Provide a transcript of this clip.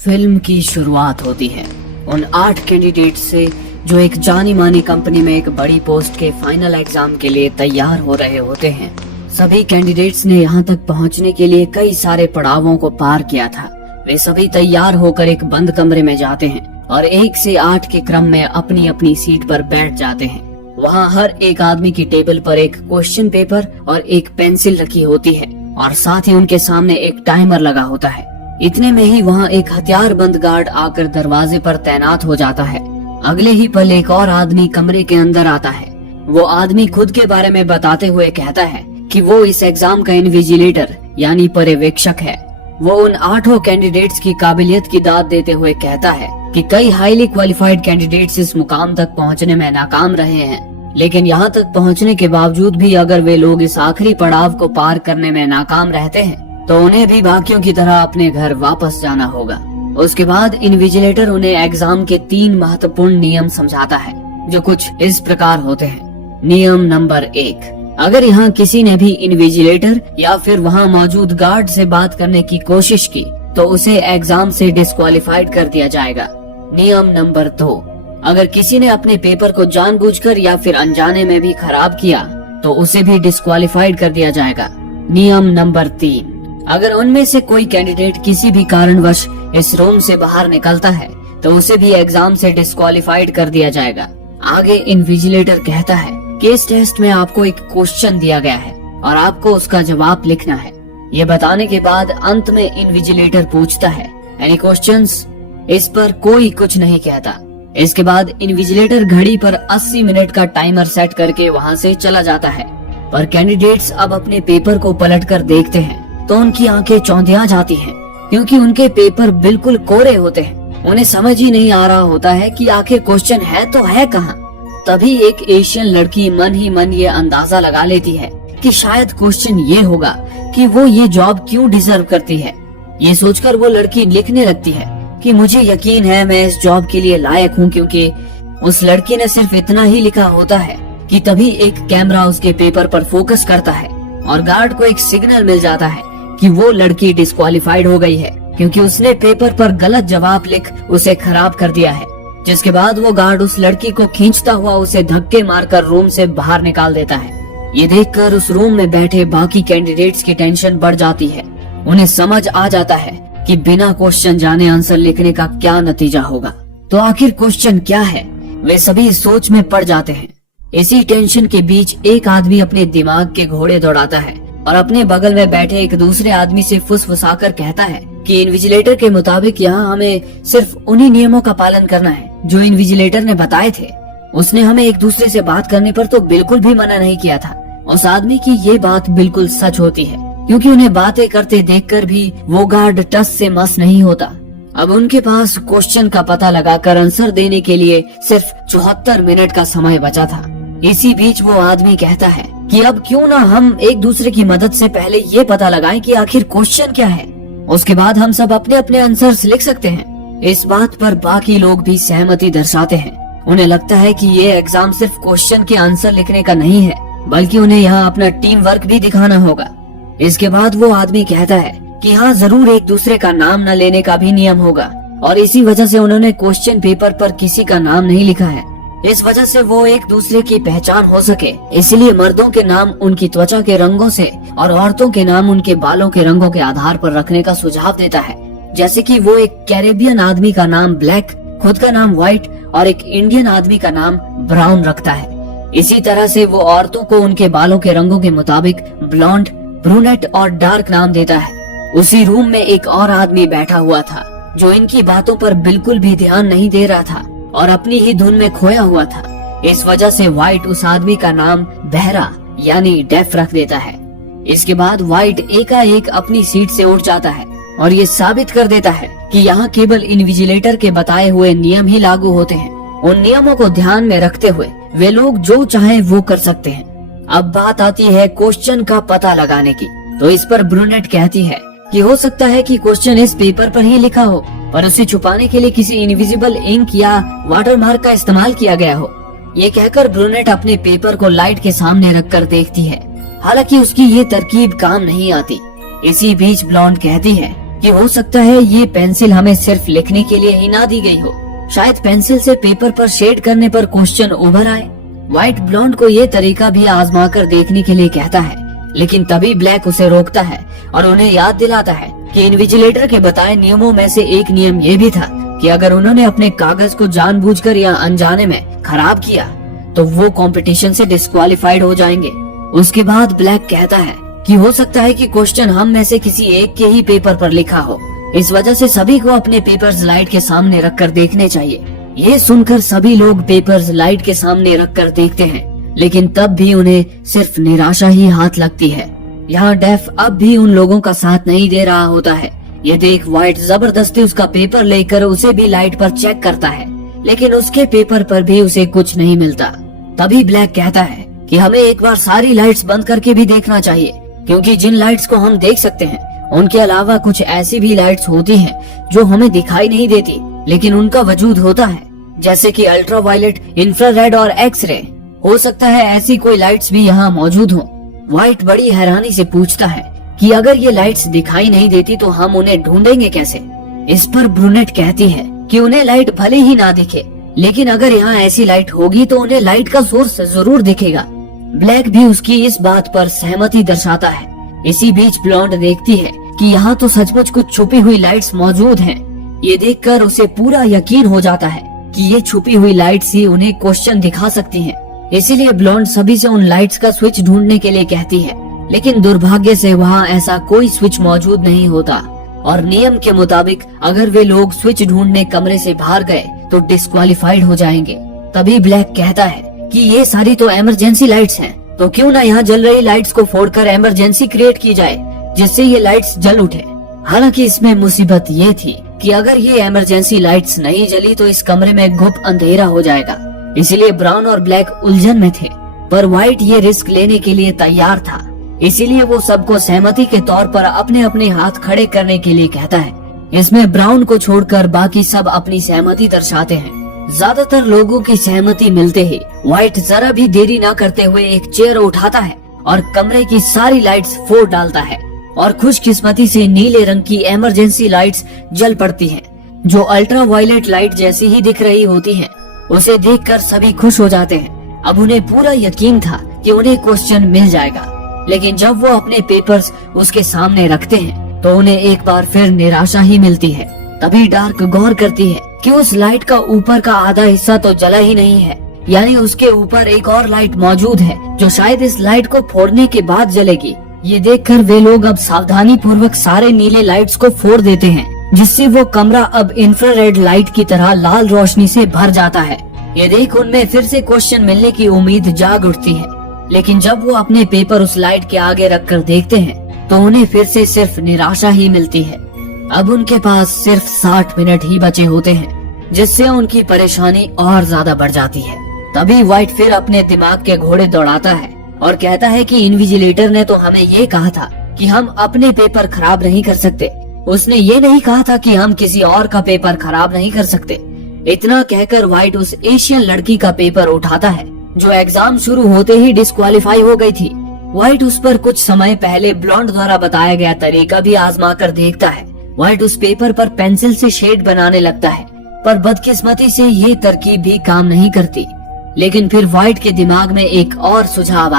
Film की शुरुआत होती है उन 8 कैंडिडेट से जो एक जानी मानी कंपनी में एक बड़ी पोस्ट के फाइनल एग्जाम के लिए तैयार हो रहे होते हैं। सभी कैंडिडेट्स ने यहाँ तक पहुँचने के लिए कई सारे पड़ावों को पार किया था। वे सभी तैयार होकर एक बंद कमरे में जाते हैं और 1 से 8 के क्रम में अपनी अपनी सीट पर बैठ जाते हैं। वहाँ हर एक आदमी की टेबल पर एक क्वेश्चन पेपर और एक पेंसिल रखी होती है और साथ ही उनके सामने एक टाइमर लगा होता है। इतने में ही वहाँ एक हथियारबंद गार्ड आकर दरवाजे पर तैनात हो जाता है। अगले ही पल एक और आदमी कमरे के अंदर आता है। वो आदमी खुद के बारे में बताते हुए कहता है कि वो इस एग्जाम का इन्विजिलेटर यानी पर्यवेक्षक है। वो उन 8 कैंडिडेट्स की काबिलियत की दाद देते हुए कहता है कि कई हाईली क्वालिफाइड कैंडिडेट्स इस मुकाम तक पहुंचने में नाकाम रहे हैं, लेकिन यहां तक पहुंचने के बावजूद भी अगर वे लोग इस आखिरी पड़ाव को पार करने में नाकाम रहते हैं तो उन्हें भी बाकियों की तरह अपने घर वापस जाना होगा। उसके बाद इन्विजिलेटर उन्हें एग्जाम के 3 महत्वपूर्ण नियम समझाता है जो कुछ इस प्रकार होते हैं। नियम नंबर 1, अगर यहाँ किसी ने भी इन्विजिलेटर या फिर वहाँ मौजूद गार्ड से बात करने की कोशिश की तो उसे एग्जाम से डिस्क्वालिफाइड कर दिया जाएगा। नियम नंबर 2, अगर किसी ने अपने पेपर को जानबूझकर या फिर अनजाने में भी खराब किया तो उसे भी डिस्क्वालिफाइड कर दिया जाएगा। नियम नंबर 3, अगर उनमें से कोई कैंडिडेट किसी भी कारणवश इस रूम से बाहर निकलता है तो उसे भी एग्जाम से डिस्क्वालिफाइड कर दिया जाएगा। आगे इन्विजिलेटर कहता है कि इस टेस्ट में आपको एक क्वेश्चन दिया गया है और आपको उसका जवाब लिखना है। ये बताने के बाद अंत में इन्विजिलेटर पूछता है एनी क्वेश्चंस? इस पर कोई कुछ नहीं कहता। इसके बाद इन्विजिलेटर घड़ी पर 80 मिनट का टाइमर सेट करके वहाँ से चला जाता है। पर कैंडिडेट्स अब अपने पेपर को पलटकर देखते हैं तो उनकी आंखें चौंधिया जाती हैं, क्योंकि उनके पेपर बिल्कुल कोरे होते हैं। उन्हें समझ ही नहीं आ रहा होता है कि आखिर क्वेश्चन है तो है कहाँ। तभी एक एशियन लड़की मन ही मन ये अंदाजा लगा लेती है कि शायद क्वेश्चन ये होगा कि वो ये जॉब क्यों डिजर्व करती है। ये सोचकर वो लड़की लिखने लगती है कि मुझे यकीन है मैं इस जॉब के लिए लायक हूँ, क्योंकि उस लड़की ने सिर्फ इतना ही लिखा होता है कि तभी एक कैमरा उसके पेपर पर फोकस करता है और गार्ड को एक सिग्नल मिल जाता है कि वो लड़की डिस्क्वालिफाइड हो गई है, क्योंकि उसने पेपर पर गलत जवाब लिख उसे खराब कर दिया है। जिसके बाद वो गार्ड उस लड़की को खींचता हुआ उसे धक्के मारकर रूम से बाहर निकाल देता है। ये देखकर उस रूम में बैठे बाकी कैंडिडेट्स की टेंशन बढ़ जाती है। उन्हें समझ आ जाता है कि बिना क्वेश्चन जाने आंसर लिखने का क्या नतीजा होगा। तो आखिर क्वेश्चन क्या है, वे सभी सोच में पड़ जाते हैं। इसी टेंशन के बीच एक आदमी अपने दिमाग के घोड़े दौड़ाता है और अपने बगल में बैठे एक दूसरे आदमी से फुसफुसाकर कहता है कि इन्विजिलेटर के मुताबिक यहाँ हमें सिर्फ उन्हीं नियमों का पालन करना है जो इन्विजिलेटर ने बताए थे। उसने हमें एक दूसरे से बात करने पर तो बिल्कुल भी मना नहीं किया था। उस आदमी की ये बात बिल्कुल सच होती है, क्योंकि उन्हें बातें करते देखकर भी वो गार्ड टस से मस नहीं होता। अब उनके पास क्वेश्चन का पता लगाकर आंसर देने के लिए सिर्फ 74 मिनट का समय बचा था। इसी बीच वो आदमी कहता है कि अब क्यों ना हम एक दूसरे की मदद से पहले ये पता लगाएं कि आखिर क्वेश्चन क्या है, उसके बाद हम सब अपने अपने आंसर्स लिख सकते हैं। इस बात पर बाकी लोग भी सहमति दर्शाते हैं। उन्हें लगता है कि ये एग्जाम सिर्फ क्वेश्चन के आंसर लिखने का नहीं है, बल्कि उन्हें यहाँ अपना टीम वर्क भी दिखाना होगा। इसके बाद वो आदमी कहता है कि हाँ जरूर एक दूसरे का नाम न लेने का भी नियम होगा, और इसी वजह से उन्होंने क्वेश्चन पेपर पर किसी का नाम नहीं लिखा है। इस वजह से वो एक दूसरे की पहचान हो सके, इसलिए मर्दों के नाम उनकी त्वचा के रंगों से और औरतों के नाम उनके बालों के रंगों के आधार पर रखने का सुझाव देता है। जैसे कि वो एक कैरेबियन आदमी का नाम ब्लैक, खुद का नाम व्हाइट और एक इंडियन आदमी का नाम ब्राउन रखता है। इसी तरह से वो औरतों को उनके बालों के रंगों के मुताबिक ब्लॉन्ड, ब्रूनेट और डार्क नाम देता है। उसी रूम में एक और आदमी बैठा हुआ था जो इनकी बातों पर बिल्कुल भी ध्यान नहीं दे रहा था और अपनी ही धुन में खोया हुआ था। इस वजह से व्हाइट उस आदमी का नाम बहरा यानी डेफ रख देता है। इसके बाद व्हाइट एकाएक अपनी सीट से उठ जाता है और ये साबित कर देता है कि यहाँ केवल इन्विजिलेटर के बताए हुए नियम ही लागू होते हैं। उन नियमों को ध्यान में रखते हुए वे लोग जो चाहे वो कर सकते हैं। अब बात आती है क्वेश्चन का पता लगाने की। तो इस पर ब्रूनेट कहती है कि हो सकता है कि क्वेश्चन इस पेपर पर ही लिखा हो, पर उसे छुपाने के लिए किसी इनविजिबल इंक या वाटरमार्क का इस्तेमाल किया गया हो। ये कहकर ब्रूनेट अपने पेपर को लाइट के सामने रखकर देखती है। हालांकि उसकी ये तरकीब काम नहीं आती। इसी बीच ब्लॉन्ड कहती है कि हो सकता है ये पेंसिल हमें सिर्फ लिखने के लिए ही ना दी गई हो, शायद पेंसिल से पेपर पर शेड करने पर क्वेश्चन उभर आए। व्हाइट ब्लॉन्ड को ये तरीका भी आजमा कर देखने के लिए कहता है, लेकिन तभी ब्लैक उसे रोकता है और उन्हें याद दिलाता है कि इन्विजिलेटर के बताए नियमों में से एक नियम ये भी था कि अगर उन्होंने अपने कागज को जानबूझकर या अनजाने में खराब किया तो वो कंपटीशन से डिस्क्वालिफाइड हो जाएंगे। उसके बाद ब्लैक कहता है कि हो सकता है कि क्वेश्चन हम में से किसी एक के ही पेपर पर लिखा हो, इस वजह से सभी को अपने पेपर्स लाइट के सामने रखकर देखने चाहिए। ये सुनकर सभी लोग पेपर्स लाइट के सामने रखकर देखते हैं, लेकिन तब भी उन्हें सिर्फ निराशा ही हाथ लगती है। यहाँ डेफ अब भी उन लोगों का साथ नहीं दे रहा होता है। ये देख व्हाइट जबरदस्ती उसका पेपर लेकर उसे भी लाइट पर चेक करता है, लेकिन उसके पेपर पर भी उसे कुछ नहीं मिलता। तभी ब्लैक कहता है कि हमें एक बार सारी लाइट्स बंद करके भी देखना चाहिए, क्योंकि जिन लाइट्स को हम देख सकते हैं उनके अलावा कुछ ऐसी भी लाइट्स होती हैं जो हमें दिखाई नहीं देती लेकिन उनका वजूद होता है, जैसे कि अल्ट्रावायलेट, इंफ्रारेड और एक्स-रे। हो सकता है ऐसी कोई लाइट्स भी यहाँ मौजूद हों। व्हाइट बड़ी हैरानी से पूछता है कि अगर ये लाइट्स दिखाई नहीं देती तो हम उन्हें ढूंढेंगे कैसे। इस पर ब्रूनेट कहती है कि उन्हें लाइट भले ही ना दिखे, लेकिन अगर यहाँ ऐसी लाइट होगी तो उन्हें लाइट का सोर्स जरूर दिखेगा। ब्लैक भी उसकी इस बात पर सहमति दर्शाता है। इसी बीच ब्लॉन्ड देखती है कि यहाँ तो सचमुच कुछ छुपी हुई लाइट्स मौजूद हैं। ये देखकर उसे पूरा यकीन हो जाता है कि ये छुपी हुई लाइट्स ही उन्हें क्वेश्चन दिखा सकती हैं। इसीलिए ब्लॉन्ड सभी से उन लाइट्स का स्विच ढूंढने के लिए कहती है, लेकिन दुर्भाग्य से वहाँ ऐसा कोई स्विच मौजूद नहीं होता और नियम के मुताबिक अगर वे लोग स्विच ढूंढने कमरे से बाहर गए तो डिस्क्वालिफाइड हो जाएंगे। तभी ब्लैक कहता है कि ये सारी तो इमरजेंसी लाइट्स हैं, तो क्यों ना यहाँ जल रही लाइट्स को फोड़कर इमरजेंसी क्रिएट की जाए जिससे ये लाइट्स जल उठे। हालांकि इसमें मुसीबत ये थी कि अगर ये इमरजेंसी लाइट्स नहीं जली तो इस कमरे में गुप्त अंधेरा हो जाएगा। इसीलिए ब्राउन और ब्लैक उलझन में थे, पर व्हाइट ये रिस्क लेने के लिए तैयार था। इसीलिए वो सबको सहमति के तौर पर अपने अपने हाथ खड़े करने के लिए कहता है। इसमें ब्राउन को छोड़कर बाकी सब अपनी सहमति दर्शाते हैं। ज्यादातर लोगों की सहमति मिलते ही व्हाइट जरा भी देरी न करते हुए एक चेयर उठाता है और कमरे की सारी लाइट्स फोड़ डालता है और खुशकिस्मती से नीले रंग की इमरजेंसी लाइट्स जल पड़ती हैं, जो अल्ट्रावायलेट लाइट जैसी ही दिख रही होती हैं। उसे देखकर सभी खुश हो जाते हैं। अब उन्हें पूरा यकीन था कि उन्हें क्वेश्चन मिल जाएगा, लेकिन जब वो अपने पेपर्स उसके सामने रखते हैं तो उन्हें एक बार फिर निराशा ही मिलती है। तभी डार्क गौर करती है कि उस लाइट का ऊपर का आधा हिस्सा तो जला ही नहीं है, यानी उसके ऊपर एक और लाइट मौजूद है जो शायद इस लाइट को फोड़ने के बाद जलेगी। ये देखकर वे लोग अब सावधानी पूर्वक सारे नीले लाइट्स को फोड़ देते हैं, जिससे वो कमरा अब इंफ्रारेड लाइट की तरह लाल रोशनी से भर जाता है। ये देख उनमें फिर से क्वेश्चन मिलने की उम्मीद जाग उठती है, लेकिन जब वो अपने पेपर उस लाइट के आगे रखकर देखते हैं तो उन्हें फिर से सिर्फ निराशा ही मिलती है। अब उनके पास सिर्फ 60 मिनट ही बचे होते हैं, जिससे उनकी परेशानी और ज्यादा बढ़ जाती है। तभी व्हाइट फिर अपने दिमाग के घोड़े दौड़ाता है और कहता है कि इन्विजिलेटर ने तो हमें ये कहा था कि हम अपने पेपर खराब नहीं कर सकते, उसने ये नहीं कहा था कि हम किसी और का पेपर खराब नहीं कर सकते। इतना कहकर व्हाइट उस एशियन लड़की का पेपर उठाता है जो एग्जाम शुरू होते ही डिस्क्वालीफाई हो गई थी। व्हाइट उस पर कुछ समय पहले ब्लॉन्ड द्वारा बताया गया तरीका भी आजमा कर देखता है। व्हाइट उस पेपर पर पेंसिल से शेड बनाने लगता है, पर बदकिस्मती से ये तरकीब भी काम नहीं करती। लेकिन फिर व्हाइट के दिमाग में एक और सुझाव